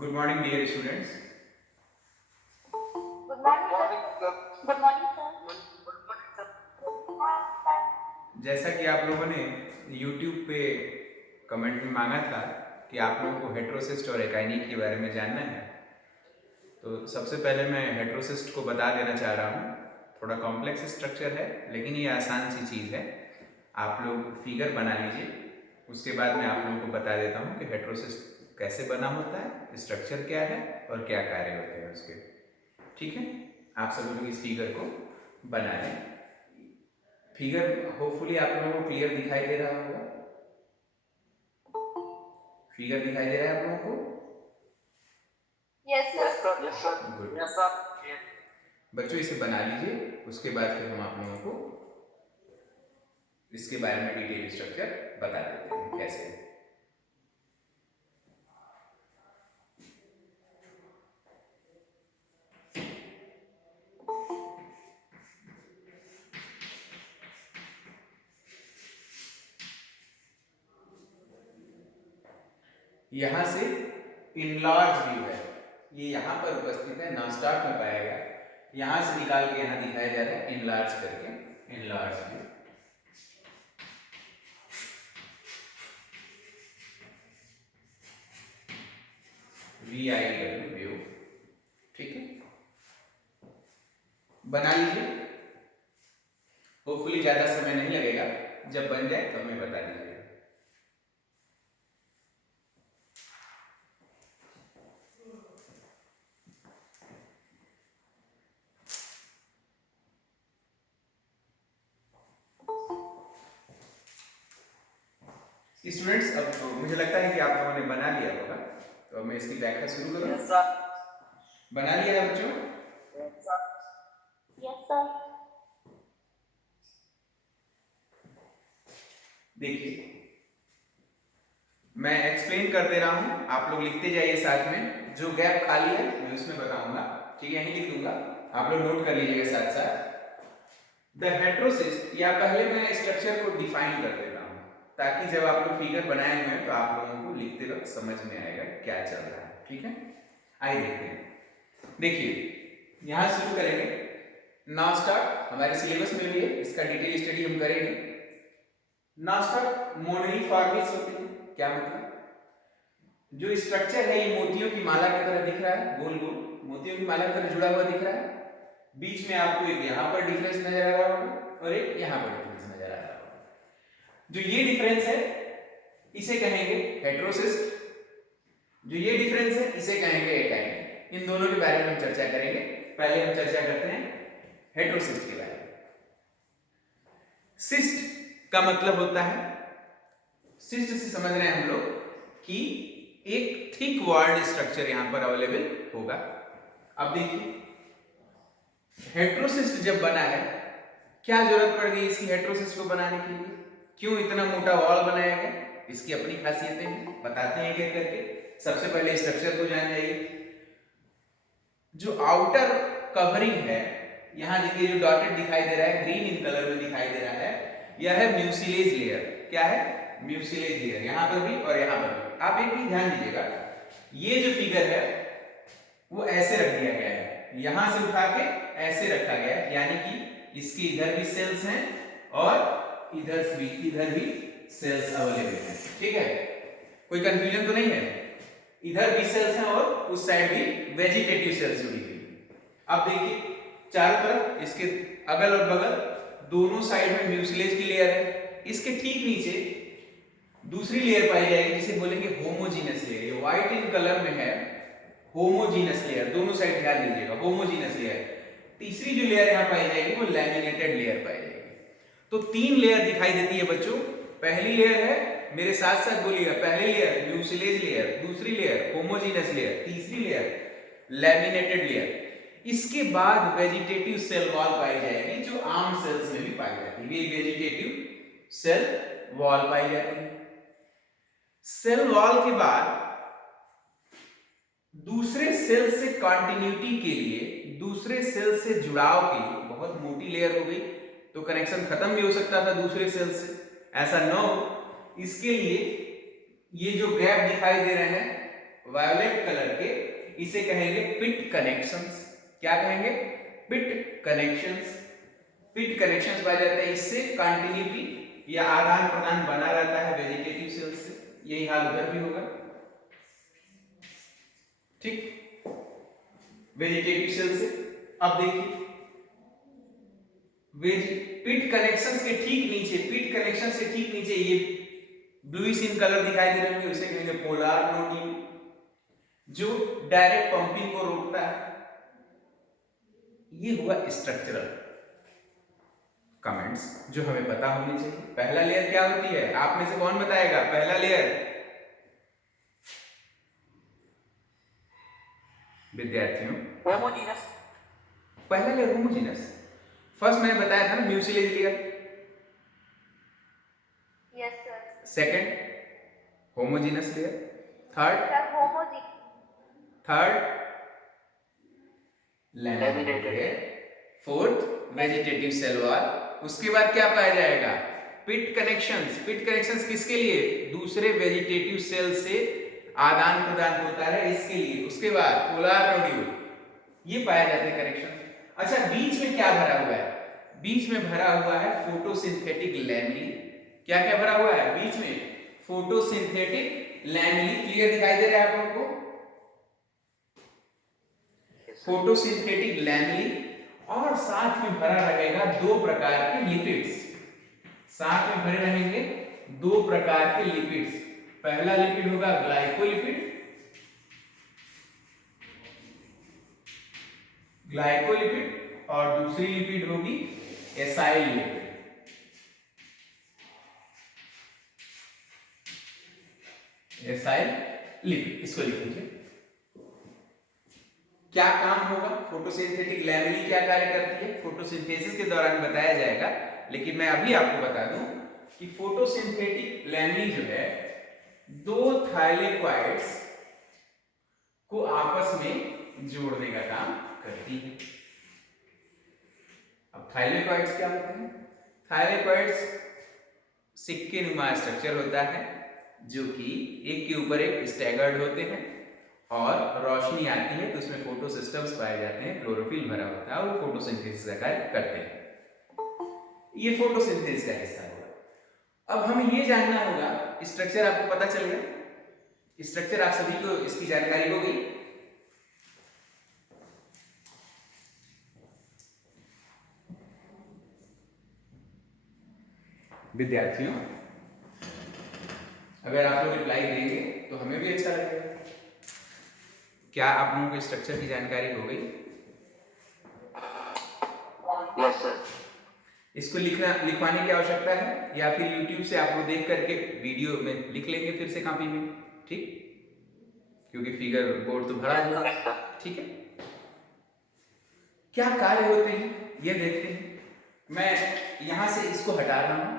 Good morning, dear students. Good morning, sir. Good morning, sir. जैसा कि आप लोगों ने YouTube पे कमेंट में मांगा था कि आप लोगों को हेट्रोसिस्ट और एकाइनिक के बारे में जानना है, तो सबसे पहले मैं हेट्रोसिस्ट को बता देना चाह रहा हूँ। थोड़ा कॉम्प्लेक्स स्ट्रक्चर है, लेकिन ये आसान सी चीज़ है। आप लोग फिगर बना लीजिए, उसके बाद मैं आप लोगों को बता देता हूँ कि हेट्रोसिस्ट कैसे बना होता है, स्ट्रक्चर क्या है और क्या कार्य होते हैं उसके। ठीक है, आप सभी लोग इस फिगर को बना लें। फिगर होपफुली आप लोगों को क्लियर दिखाई दे रहा होगा। फिगर दिखाई दे रहा है आप लोगों को? Yes, sir. गुड। बच्चों इसे बना लीजिए, उसके बाद फिर हम आप लोगों को इसके बारे में डिटेल स्ट्रक्चर बता देते हैं कैसे। यहाँ से इनलार्ज व्यू है, ये यहाँ पर उपस्थित है, नॉनस्टॉप में पाएगा। यहाँ से निकाल के यहाँ दिखाया जा रहा है इनलार्ज करके, इनलार्ज व्यू। VIW view. ठीक है, बना लीजिए। होपफुली ज्यादा समय नहीं लगेगा, जब बन जाए तो हमें बता दीजिएगा। स्टूडेंट्स, अब मुझे लगता है कि आप लोगों ने बना लिया होगा, तो अब मैं इसकी व्याख्या शुरू करूँ। बना लिया है बच्चों? Yes, sir. देखिए, मैं एक्सप्लेन कर दे रहा हूं, आप लोग लिखते जाइए साथ में। जो गैप खाली है मैं उसमें बताऊंगा, ठीक है, यहीं लिख दूंगा, आप लोग नोट कर लीजिएगा साथ साथ। द हेट्रोसिस्ट, या पहले मैं स्ट्रक्चर को डिफाइन कर देता हूं, ताकि जब आप लोग फिगर बनाए हुए हैं तो आप लोगों को लिखते वक्त समझ में आएगा क्या चल रहा है। ठीक है, आइए देखते हैं। देखिए, यहां शुरू करेंगे। नॉनस्टॉप हमारे सिलेबस में भी है, इसका डिटेल स्टडी हम करेंगे। नॉनस्टॉप मोनरी फॉर्मिस होते हैं। क्या मतलब? जो स्ट्रक्चर है ये मोतियों की माला की तरह दिख रहा है, गोल गोल मोतियों की माला की तरह जुड़ा हुआ दिख रहा है। बीच में आपको एक यहाँ पर डिफरेंस नजर आ रहा होगा और एक यहाँ पर डिफरेंस नजर आ रहा होगा। जो ये डिफरेंस है इसे कहेंगे हेट्रोसिस्ट, जो ये डिफरेंस है इसे कहेंगे एकाइनिक। इन दोनों के बारे में हम चर्चा करेंगे। पहले हम चर्चा करते हैं हेट्रोसिस्ट के बारे में। सिस्ट का मतलब होता है, सिस्ट से समझ रहे हैं हम लोग कि एक थिक वॉल्ड स्ट्रक्चर यहां पर अवेलेबल होगा। अब देखिए, हेट्रोसिस्ट जब बना है, क्या जरूरत पड़ गई इसकी हेट्रोसिस्ट को बनाने के लिए? क्यों इतना मोटा वॉल बनाया गया? इसकी अपनी खासियतें हैं, बताते हैं क्या करके। सबसे पहले स्ट्रक्चर को जान जाइए। जो आउटर कवरिंग है, यहां देखिए जो डॉटेड दिखाई दे रहा है, ग्रीन इन कलर में दिखाई दे रहा है, यह है म्यूसिलेज लेयर। क्या है? Mucilage layer. यहां पर भी और यहां पर भी। आप एक भी ध्यान दीजिएगा, ये जो फिगर है वो ऐसे रख दिया गया है, यहां से उठा के ऐसे रखा गया है, यानी कि इसके इधर भी सेल्स हैं और इधर भी सेल्स अवेलेबल हैं। ठीक है, कोई कंफ्यूजन तो नहीं है? इधर भी सेल्स हैं और उस साइड भी वेजिटेटिव सेल्स जुड़ी हुई। अब देखिए, चारों तरफ इसके अगल और बगल दोनों साइड में म्यूसिलेज की लेयर है। इसके ठीक नीचे दूसरी लेयर पाई जाएगी जिसे बोलेंगे होमोजीनस लेयर। ये व्हाइट इन कलर में है, होमोजीनस लेयर। दोनों साइड ध्यान दीजिएगा, होमोजीनस लेयर। तीसरी जो लेयर यहां पाई जाएगी वो लैमिनेटेड लेयर पाई जाएगी। तो तीन लेयर दिखाई देती है बच्चों। पहली लेयर है, मेरे साथ साथ बोलिएगा, पहली लेयर म्यूसिलेज लेयर, दूसरी लेयर होमोजीनस लेयर, तीसरी लेयर लैमिनेटेड लेयर। इसके बाद वेजिटेटिव सेल वॉल पाई जाएगी, जो आम सेल्स में भी पाई जाती है। ये वेजिटेटिव सेल वॉल पाई जाती है। सेल वॉल के बाद दूसरे सेल से कंटिन्यूटी के लिए, दूसरे सेल से जुड़ाव के लिए बहुत मोटी लेयर हो गई तो कनेक्शन खत्म भी हो सकता था दूसरे सेल से, ऐसा न हो इसके लिए ये जो गैप दिखाई दे रहे हैं वायोलेट कलर के, इसे कहेंगे पिट कनेक्शंस। क्या कहेंगे? पिट कनेक्शंस। पिट कनेक्शंस पाए जाते हैं, इससे कंटिन्यूटी या आदान प्रदान बना रहता है वेजिटेटिव सेल्स से। यही हाल उधर भी होगा, ठीक, वेजिटेटिव सेल से। अब देखिए पिट कनेक्शंस के ठीक नीचे, पिट कनेक्शन से ठीक नीचे ये ब्लूइश इन कलर दिखाई दे रहे होंगे, उसे कहेंगे पोलर नोड्यूल, जो डायरेक्ट पंपिंग को रोकता है। ये हुआ स्ट्रक्चरल कमेंट्स जो हमें पता होनी चाहिए। पहला लेयर क्या होती है? आप में से कौन बताएगा पहला लेयर? विद्यार्थियों, होमोजीनस। पहला लेयर होमोजीनस। फर्स्ट मैंने बताया था ना mucilage layer. Yes, sir. Second homogeneous layer. Third Sir, homogeneous. Third laminated layer. Fourth vegetative cell wall. उसके बाद क्या पाया जाएगा? पिट कनेक्शंस। पिट कनेक्शंस किसके लिए? दूसरे वेजिटेटिव सेल से आदान प्रदान होता है, इसके लिए। उसके बाद पोलर नोड्यूल, ये पाया जाते हैं कनेक्शन। अच्छा, बीच में क्या भरा हुआ है? बीच में भरा हुआ है फोटोसिंथेटिक लैमिनी। क्या क्या भरा हुआ है बीच में? फोटोसिंथेटिक लैमिनी। क्लियर दिखाई दे रहा है आप लोगों को? फोटोसिंथेटिक लैमिनी। और साथ में भरा रहेगा दो प्रकार के लिपिड्स। साथ में भरे रहेंगे दो प्रकार के लिपिड्स। पहला लिपिड होगा ग्लाइकोलिपिड, ग्लाइकोलिपिड, और दूसरी लिपिड होगी एसाइल लिपिड। एसाइल लिपिड, इसको लिख लीजिए। क्या काम होगा? फोटोसिंथेटिक लैमिनी क्या कार्य करती है? फोटोसिंथेसिस के दौरान बताया जाएगा, लेकिन मैं अभी आपको बता दूं कि फोटोसिंथेटिक लैमिनी जो है दो थाइलेक्वाइड्स को आपस में जोड़ने का काम करती है। अब थाइलेक्वाइड्स क्या होते हैं? थाइलेक्वाइड्स सिक्के नुमा स्ट्रक्चर होता है, जो कि एक के ऊपर एक स्टैगर्ड होते हैं, और रोशनी आती है तो उसमें फोटो सिस्टम्स पाए जाते हैं, क्लोरोफिल भरा होता है, और वो फोटोसिंथेसिस का कार्य करते हैं। ये फोटोसिंथेसिस का हिस्सा होगा। अब हमें ये जानना होगा, स्ट्रक्चर आपको पता चल गया, स्ट्रक्चर आप सभी को इसकी जानकारी हो गई। विद्यार्थियों, अगर आप लोग रिप्लाई देंगे तो हमें भी अच्छा लगेगा। क्या आप लोगों को स्ट्रक्चर की जानकारी हो गई? Yes sir. इसको लिखवाने की आवश्यकता है, या फिर YouTube से आप लोग देख करके वीडियो में लिख लेंगे फिर से कॉपी में, ठीक, क्योंकि फिगर बोर्ड तो भरा हुआ है, ठीक है। क्या कार्य होते हैं ये देखते हैं। मैं यहां से इसको हटा रहा हूं,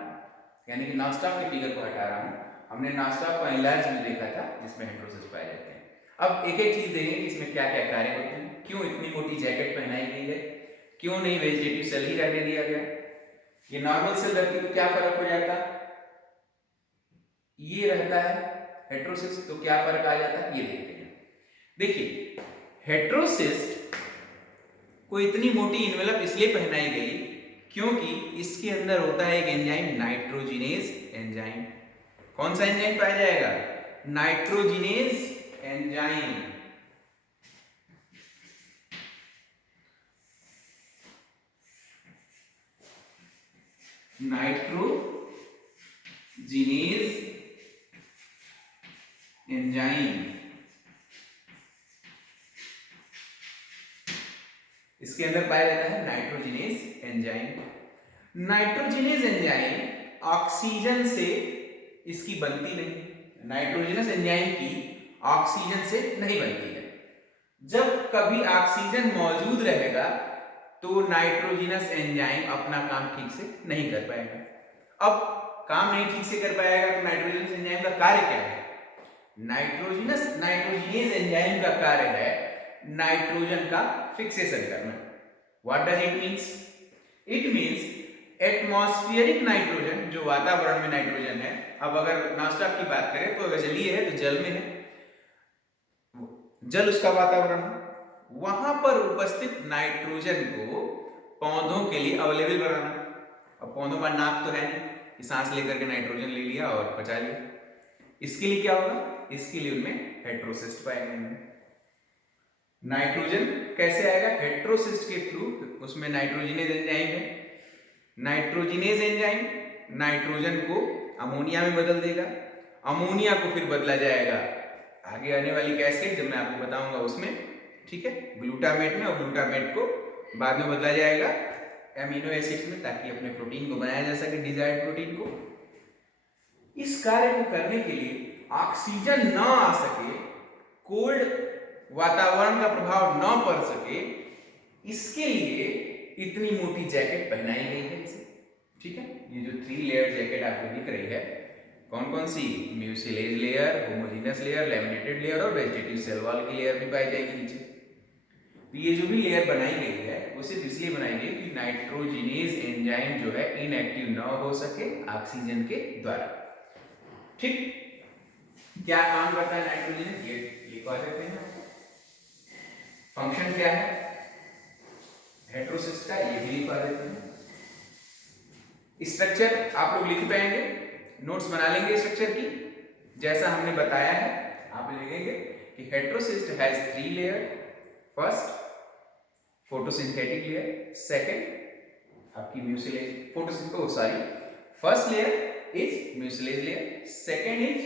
यानी कि नॉनस्टॉप के फिगर को हटा रहा हूं। हमने नॉनस्टॉप को एनलार्ज में देखा था, जिसमें हेटेरोसिस पाए जाते हैं। अब एक एक चीज देखेंगे कि इसमें क्या क्या कार्य होते हैं, क्यों इतनी मोटी जैकेट पहनाई गई है, क्यों नहीं वेजिटेटिव सेल ही रहने दिया गया, ये नॉर्मल सेल रहती तो क्या फर्क हो जाता, ये रहता है हेटेरोसिस तो क्या फर्क आ जाता है, ये देखते हैं। देखिए, हेटेरोसिस को इतनी मोटी इन्वेलप इसलिए पहनाई गई क्योंकि इसके अंदर होता है एक एंजाइम, नाइट्रोजिनेज एंजाइम। कौन सा एंजाइम पाया जाएगा? Nitrogenase enzyme. नाइट्रोजिनेज एंजाइम, इसके अंदर पाया जाता है nitrogenase enzyme. Nitrogenase enzyme oxygen से इसकी बनती नहीं, नाइट्रोजिनस एंजाइम की ऑक्सीजन से नहीं बनती है। जब कभी ऑक्सीजन मौजूद रहेगा तो नाइट्रोजिनस एंजाइम अपना काम ठीक से नहीं कर पाएगा। अब काम नहीं ठीक से कर पाएगा तो नाइट्रोजिनस एंजाइम का कार्य क्या है? नाइट्रोजिनेज एंजाइम का कार्य है नाइट्रोजन का फिक्सेशन करना। What does it means? It means atmospheric nitrogen, जो वातावरण में नाइट्रोजन है, अब अगर नॉनस्टॉप की बात करें तो अगर जलीय है तो जल में है, जल उसका वातावरण है, वहां पर उपस्थित नाइट्रोजन को पौधों के लिए अवेलेबल बनाना। अब पौधों का नाक तो है नहीं कि सांस लेकर के नाइट्रोजन ले लिया और पचा लिया। इसके लिए क्या होगा, इसके लिए उनमें हेटेरोसिस्ट पाएंगे। नाइट्रोजन कैसे आएगा, हेटेरोसिस्ट के थ्रू। उसमें नाइट्रोजिनेज एंजाइम है, नाइट्रोजिनेज एंजाइम नाइट्रोजन को अमोनिया में बदल देगा, अमोनिया को फिर बदला जाएगा आगे आने वाली कैस्केड जब मैं आपको बताऊंगा उसमें, ठीक है, ग्लूटामेट में, और ग्लूटामेट को बाद में बदला जाएगा एमिनो एसिड में, ताकि अपने प्रोटीन को बनाया जा सके, डिजायर्ड प्रोटीन को। इस कार्य को करने के लिए ऑक्सीजन ना आ सके, कोल्ड वातावरण का प्रभाव ना पड़ सके, इसके लिए इतनी मोटी जैकेट पहनाई गई है इसे, ठीक है। ये जो 3 लेयर जैकेट आपको दिख रही है, कौन कौन सी, mucilage layer, homogeneous layer, laminated layer और वेजिटेटिव सेल वॉल की लेयर भी पाई जाएगी नीचे। तो ये जो भी लेयर बनाई गई है वो सिर्फ इसलिए बनाई गई कि नाइट्रोजिनेज एंजाइम जो है इनएक्टिव ना हो सके ऑक्सीजन के द्वारा, ठीक। क्या काम करता है नाइट्रोजन, ये लिखवा देते हैं। फंक्शन क्या है हेटेरोसिस्ट का, ये भी लिखवा देते हैं। स्ट्रक्चर आप लोग लिख पाएंगे, नोट्स बना लेंगे स्ट्रक्चर की, जैसा हमने बताया है आप लिखेंगे कि heterocyst has 3 layer. First photosynthetic layer, second आपकी mucilage first layer is mucilage layer, second is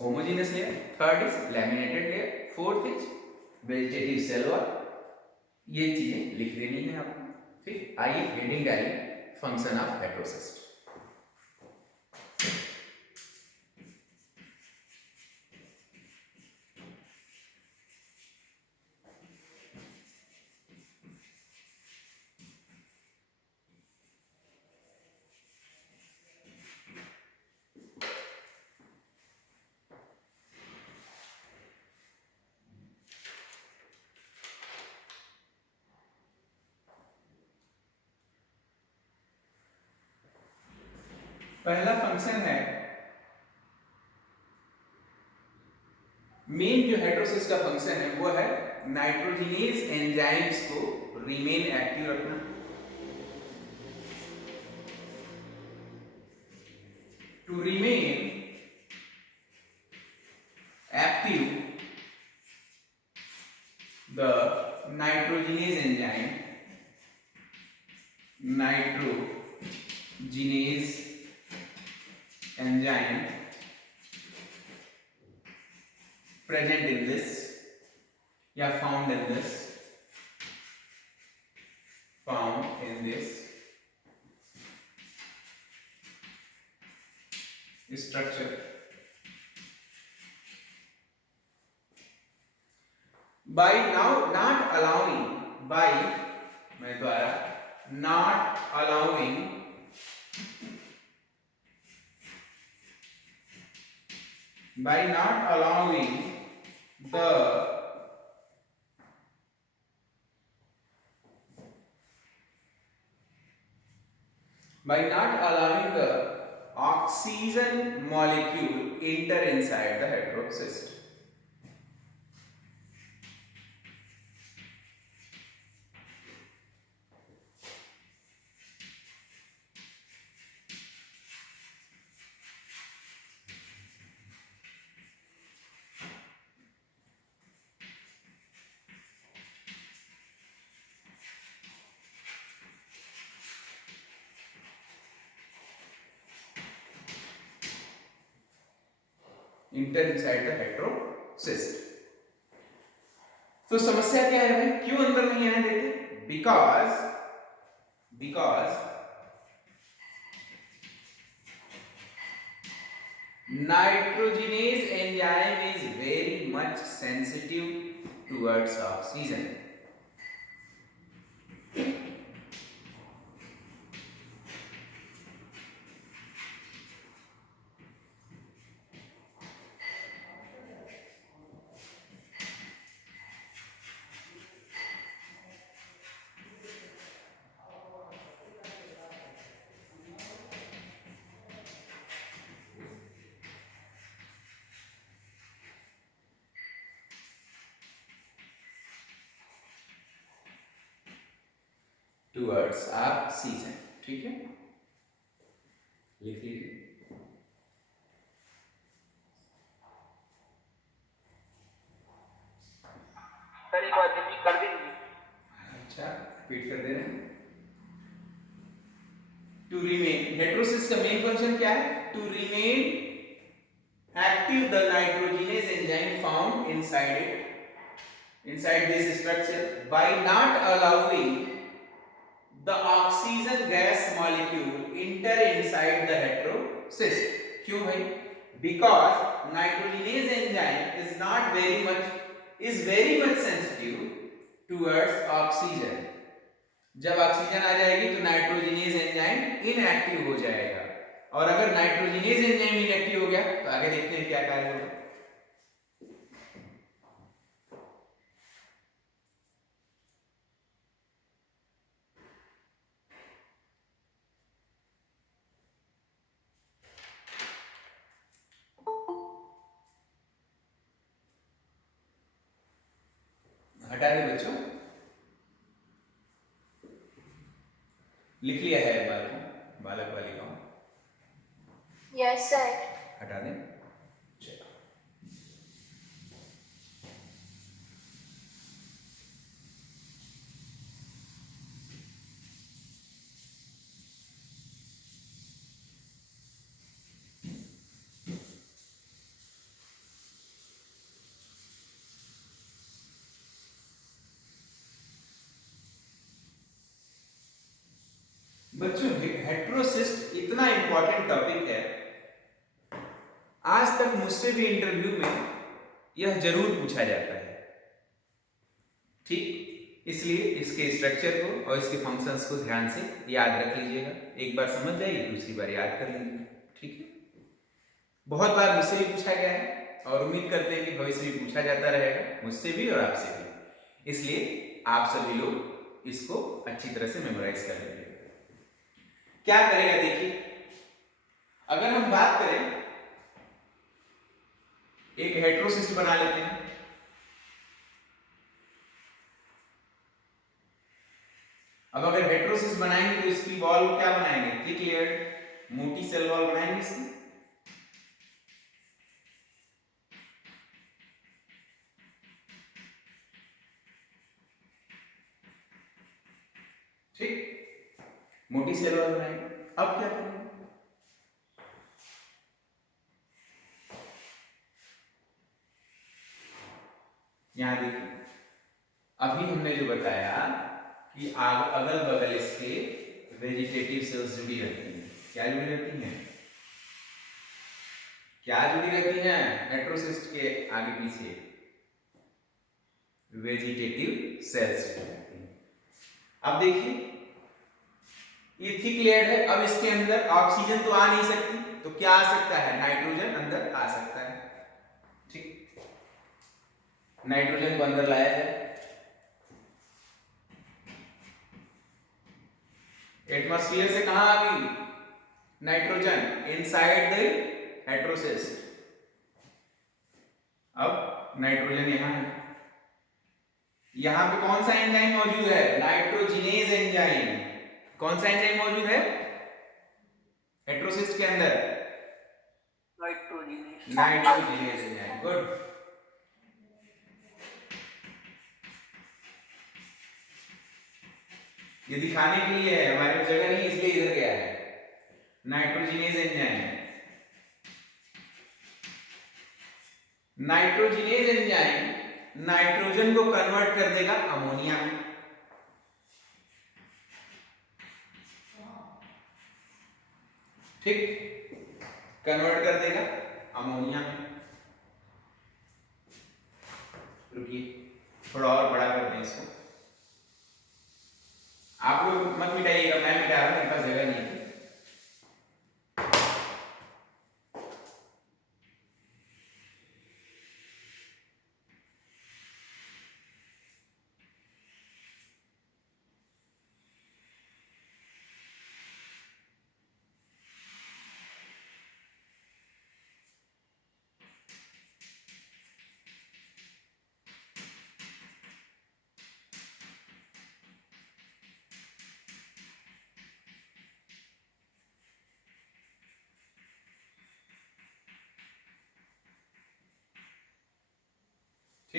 homogeneous layer, third is laminated layer, fourth is vegetative cell wall. ये चीजें लिख देनी है आपको, ठीक। आइए हेडिंग डालिए, फंक्शन ऑफ हेटेरोसिस्ट। पहला फंक्शन है, मेन जो हेटेरोसिस का फंक्शन है वो है नाइट्रोजिनेज एंजाइम्स को रिमेन एक्टिव रखना। To remain active the nitrogenase enzyme, nitrogenase enzyme present in this या found in this structure by now not allowing by मैं द्वारा not allowing by not allowing the oxygen molecule enter inside the heterocyst. Inter inside the heterocyst. तो समस्या क्या है भाई, क्यों अंदर नहीं आने देते? Because nitrogenase enzyme is very much sensitive towards oxygen. Towards oxygen. ठीक है, लिख लीजिए। सर एक बार रिपीट कर दीजिए। अच्छा, रिपीट कर दे रहे हैं। टू रिमेन, हेटेरोसिस का मेन फंक्शन क्या है? To remain active the nitrogenase enzyme found inside this structure by not allowing the oxygen gas molecule enter inside the heterocyst. क्यों भाई? Because nitrogenase enzyme is very much sensitive towards oxygen. जब oxygen आ जाएगी तो nitrogenase enzyme inactive हो जाएगा, और अगर nitrogenase enzyme inactive हो गया तो आगे देखते हैं क्या कार्य होगा। हटा दे बच्चों, लिख लिया है एक बार को बालक बालिकाओं? Yes, sir. हटा दें। चलो, बच्चों हेटेरोसिस्ट इतना इंपॉर्टेंट टॉपिक है, आज तक मुझसे भी इंटरव्यू में यह जरूर पूछा जाता है। ठीक, इसलिए इसके स्ट्रक्चर को और इसके फंक्शंस को ध्यान से याद रख लीजिएगा। एक बार समझ जाइए, दूसरी बार याद कर लीजिए। ठीक है, बहुत बार मुझसे भी पूछा गया है और उम्मीद करते हैं कि भविष्य में पूछा जाता रहेगा, मुझसे भी और आपसे भी। इसलिए आप सभी लोग इसको अच्छी तरह से मेमोराइज कर लीजिए। क्या करेगा देखिए, अगर हम बात करें, एक हेटेरोसिस्ट बना लेते हैं। अब अगर हेटेरोसिस्ट बनाएंगे तो इसकी वॉल क्या बनाएंगे? थिक लेयर्ड मोटी सेल वॉल बनाएंगे इसकी। ठीक, मोटी सेल वॉल बनाएंगे। अब क्या करेंगे? यहां देखिए, अभी हमने जो बताया कि अगल बगल इसके वेजिटेटिव सेल्स जुड़ी रहती हैं। क्या जुड़ी रहती हैं? क्या जुड़ी रहती हैं? हेटेरोसिस्ट के आगे पीछे वेजिटेटिव सेल्स जुड़ी रहती हैं। अब देखिए, ये थिक लेयर है, अब इसके अंदर ऑक्सीजन तो आ नहीं सकती, तो क्या आ सकता है? नाइट्रोजन अंदर आ सकता है। ठीक, नाइट्रोजन को अंदर लाया जाए। एटमॉस्फेयर से कहां आ गई नाइट्रोजन? Inside the heterocyst. अब नाइट्रोजन यहां है, यहां पे कौन सा एंजाइम मौजूद है? Nitrogenase enzyme. कौन सा एंजाइम मौजूद है हेटेरोसिस्ट के अंदर? Nitrogenase enzyme. गुड, ये दिखाने के लिए है, हमारे पास जगह नहीं इसलिए इधर गया है। Nitrogenase enzyme, nitrogenase enzyme nitrogen को कन्वर्ट कर देगा अमोनिया में। ठीक, कन्वर्ट कर देगा अमोनिया में। रुकिए, थोड़ा और बड़ा करते हैं इसको। आप लोग मत मिटाइएगा, मैं मिटा रहा हूं, मेरे पास जगह नहीं है।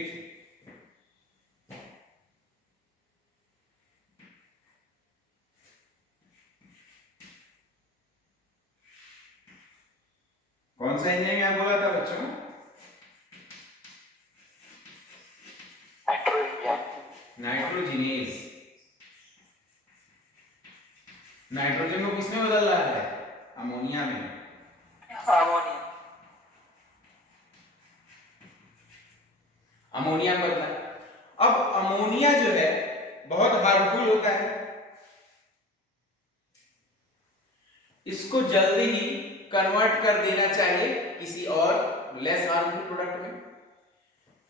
ठीक। कौन सा एंजाइम यहाँ बोला था बच्चों? नाइट्रोजिनेज। नाइट्रोजन को किसमें बदल रहा है? अमोनिया में। अमोनिया। अमोनिया बदला। अब अमोनिया जो है बहुत हार्मफुल होता है, इसको जल्दी ही कन्वर्ट कर देना चाहिए किसी और लेस हार्मफुल प्रोडक्ट में।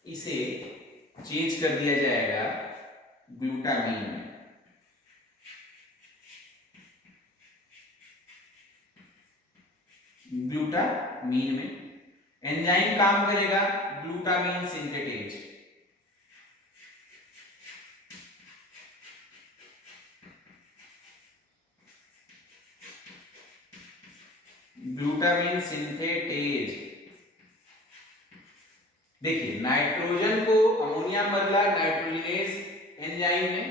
इसे चेंज कर दिया जाएगा ग्लूटामीन में। ग्लूटामीन में एंजाइम काम करेगा ग्लूटामीन सिंथेटेज। Glutamine synthetase. देखिए नाइट्रोजन को अमोनिया बदला नाइट्रोजिनेज एंजाइम में।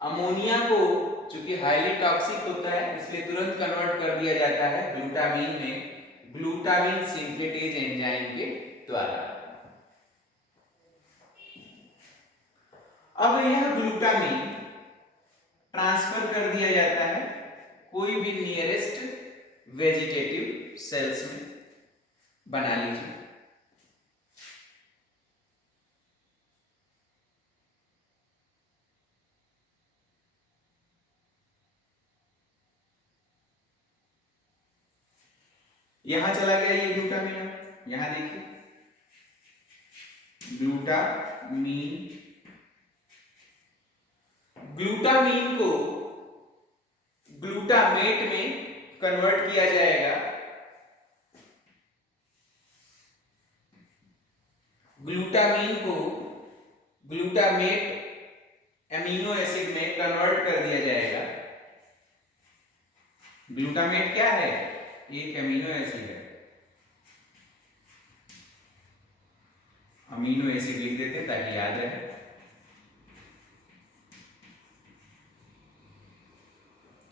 अमोनिया को चूंकि हाईली टॉक्सिक होता है इसलिए तुरंत कन्वर्ट कर दिया जाता है ग्लूटामीन में ग्लूटामीन सिंथेटेज एंजाइम के द्वारा। अब यह ग्लूटामीन ट्रांसफर कर दिया जाता है कोई भी नियरेस्ट वेजिटेटिव सेल्स में। बना लीजिए यहां चला गया ये ग्लूटामीन। यहां देखिए ग्लूटामीन। ग्लूटामीन को ग्लूटामेट में कन्वर्ट किया जाएगा। ग्लूटामीन को ग्लूटामेट एमिनो एसिड में कन्वर्ट कर दिया जाएगा। ग्लूटामेट क्या है? एक एमिनो एसिड है। अमीनो एसिड लिख देते हैं ताकि याद रहे।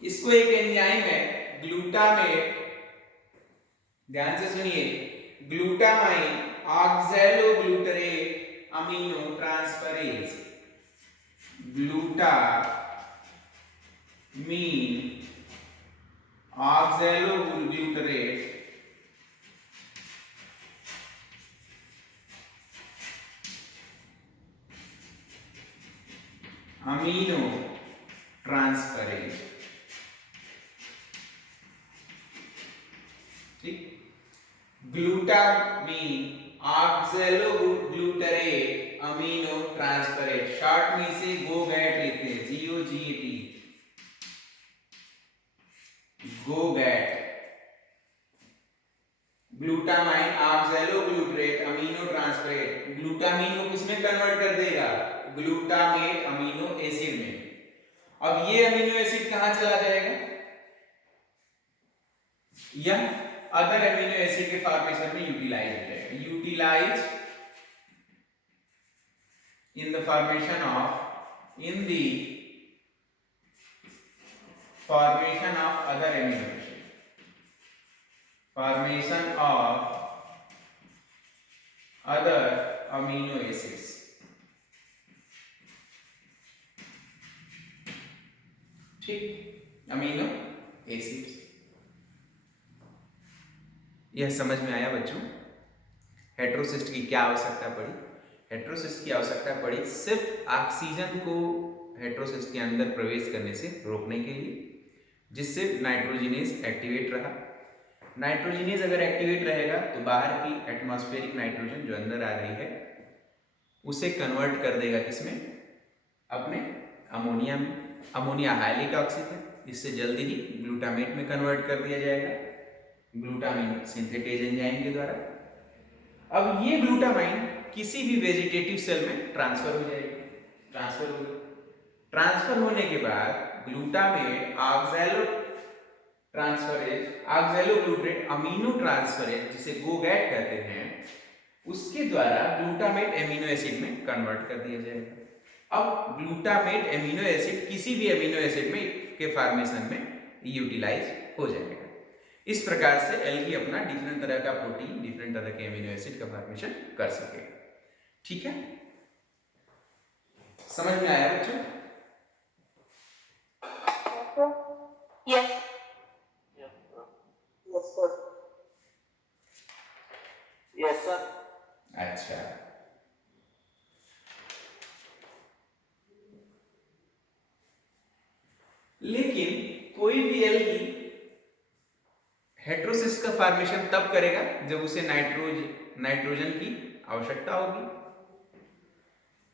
इसको एक एंजाइम है ग्लूटामेट, ध्यान से सुनिए, glutamine oxaloglutarate amino transferase. Glutamine oxaloglutarate amino transferase. ठीक, glutamine oxaloglutarate amino transferase, short में इसे गोगैट लिखते हैं, GOGAT, GOGAT. Glutamine oxaloglutarate amino transferase glutamine को किसमें कन्वर्ट कर देगा? ग्लूटामेट अमीनो एसिड में। अब ये अमीनो एसिड कहां चला जाएगा? यह अदर अमीनो एसिड के फॉर्मेशन में यूटिलाइज हो जाएगा। Utilise in the formation of formation of other amino acid, formation of other amino acids। ठीक, अमीनो एसिड्स। यह समझ में आया बच्चों? हेटेरोसिस्ट की क्या आवश्यकता पड़ी? हेटेरोसिस्ट की आवश्यकता पड़ी सिर्फ ऑक्सीजन को हेटेरोसिस्ट के अंदर प्रवेश करने से रोकने के लिए, जिससे नाइट्रोजिनेज एक्टिवेट रहा। नाइट्रोजिनेज अगर एक्टिवेट रहेगा तो बाहर की एटमॉस्फेरिक नाइट्रोजन जो अंदर आ रही है उसे कन्वर्ट कर देगा किसमें? अपने अमोनिया में। अमोनिया हाईली टॉक्सिक है, इससे जल्दी ही ग्लूटामेट में कन्वर्ट कर दिया जाएगा ग्लूटामीन सिंथेटेज एंजाइम के द्वारा। अब ये ग्लूटामाइन किसी भी वेजिटेटिव सेल में ट्रांसफर हो जाएगी। ट्रांसफर होने के बाद ग्लूटामेट ऑक्सैलोग्लूटरेट अमीनो ट्रांसफरेज, जिसे गोगैट कहते हैं, उसके द्वारा ग्लूटामेट एमिनो एसिड में कन्वर्ट कर दिया जाएगा। अब ग्लूटामेट एमिनो एसिड किसी भी एमिनो एसिड में के फॉर्मेशन में यूटिलाइज हो जाएगा। इस प्रकार से एल्गी अपना डिफरेंट तरह का प्रोटीन, डिफरेंट तरह के एमिनो एसिड का फॉर्मेशन कर सकेगा। ठीक है, समझ में आया बच्चों? Yes. Yes, sir. Yes, sir. अच्छा, लेकिन कोई भी एल्गी हेटेरोसिस का फॉर्मेशन तब करेगा जब उसे नाइट्रोजन की आवश्यकता होगी।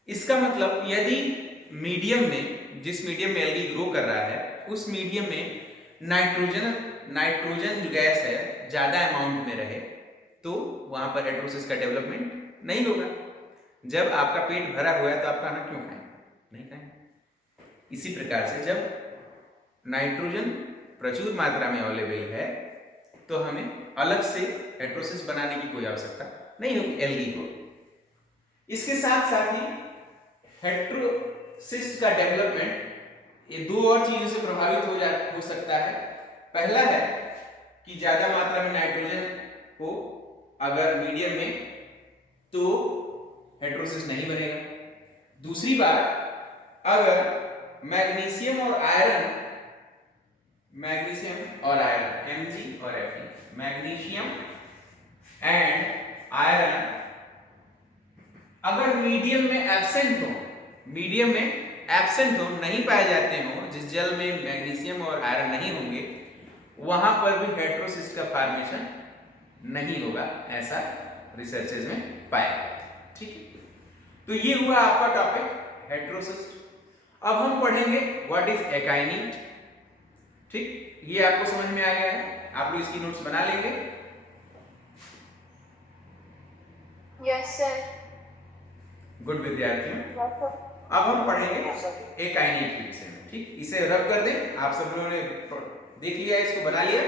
इसका मतलब यदि मीडियम में, जिस मीडियम में एल्गी ग्रो कर रहा है, उस मीडियम में नाइट्रोजन जो गैस है ज्यादा अमाउंट में रहे, तो वहां पर हेटेरोसिस का डेवलपमेंट नहीं होगा। जब आपका पेट भरा हुआ है तो आप खाना क्यों खाएंगे? नहीं खाएंगे। इसी प्रकार से जब नाइट्रोजन प्रचुर मात्रा में अवेलेबल है तो हमें अलग से हेटेरोसिस बनाने की कोई आवश्यकता नहीं होगी एल्गी को। इसके साथ साथ ही हेटेरोसिस का डेवलपमेंट ये दो और चीजों से प्रभावित हो सकता है। पहला है कि ज्यादा मात्रा में नाइट्रोजन हो अगर मीडियम में, तो हेटेरोसिस नहीं बनेगा। दूसरी बात, अगर मैग्नीशियम और आयरन Mg और Fe, मैग्नीशियम एंड आयरन अगर मीडियम में एब्सेंट हो, नहीं पाए जाते हो, जिस जल में मैग्नीशियम और आयरन नहीं होंगे, वहां पर भी हेटेरोसिस का फॉर्मेशन नहीं होगा, ऐसा रिसर्चेज में पाया गया। ठीक है, तो ये हुआ आपका टॉपिक हेटेरोसिस। अब हम पढ़ेंगे व्हाट इज एकाइनी। ठीक, ये आपको समझ में आ गया है? आप लोग इसकी नोट्स बना लेंगे? Yes, sir. गुड विद्यार्थियों, Yes, sir. अब हम पढ़ेंगे एकाइनेट के विषय में। ठीक, इसे रब कर दें। आप सब लोगों ने देख लिया, इसको बना लिया।